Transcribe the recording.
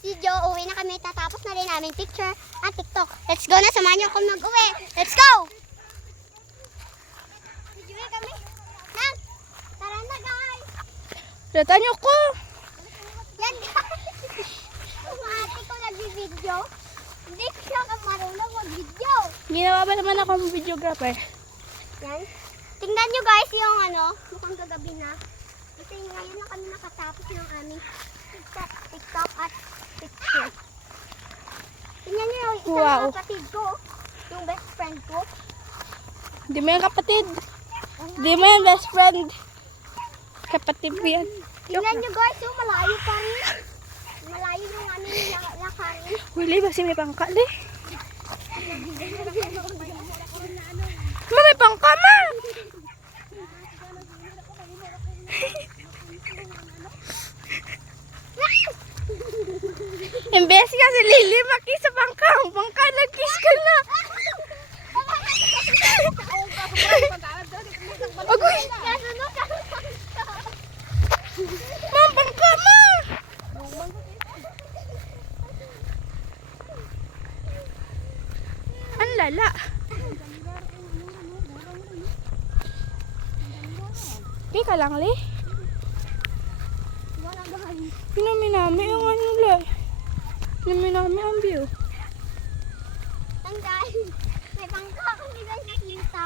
this video, uwi na kami. Tatapos na rin namin picture at TikTok. Let's go na, samahan niyo akong mag-uwi. Let's go! Video kami. Nang, tara na guys. Rata niyo ko. Yan guys. Kung ate ko nag-video, hindi ko siya marunong mag-video. Ginawa ba naman akong videographer? Yan. Tingnan nyo guys yung mukhang gagabi na. Kasi ngayon na kami nakatapos ng aming TikTok at picture. Tingnan nyo yung isang Wow. kapatid ko. Yung best friend ko. Hindi mo yan kapatid. Hindi mo yan best friend. Kapatid mo yan. Tingnan nyo guys, yung malayo pa rin. Malayo yung aming lakarin. Wili ba si may pangkali? Ma, may pangka ma! Imbes ka si Lily, maki sa pangka. Ang pangka, nag-kiss ka na. Agoy! Ma, pangka ma! Ang lala. Teka lang, Li. Pinaminami ang ano, Li. Pinaminami ang view. Ang guys, may bangka kami guys nakita.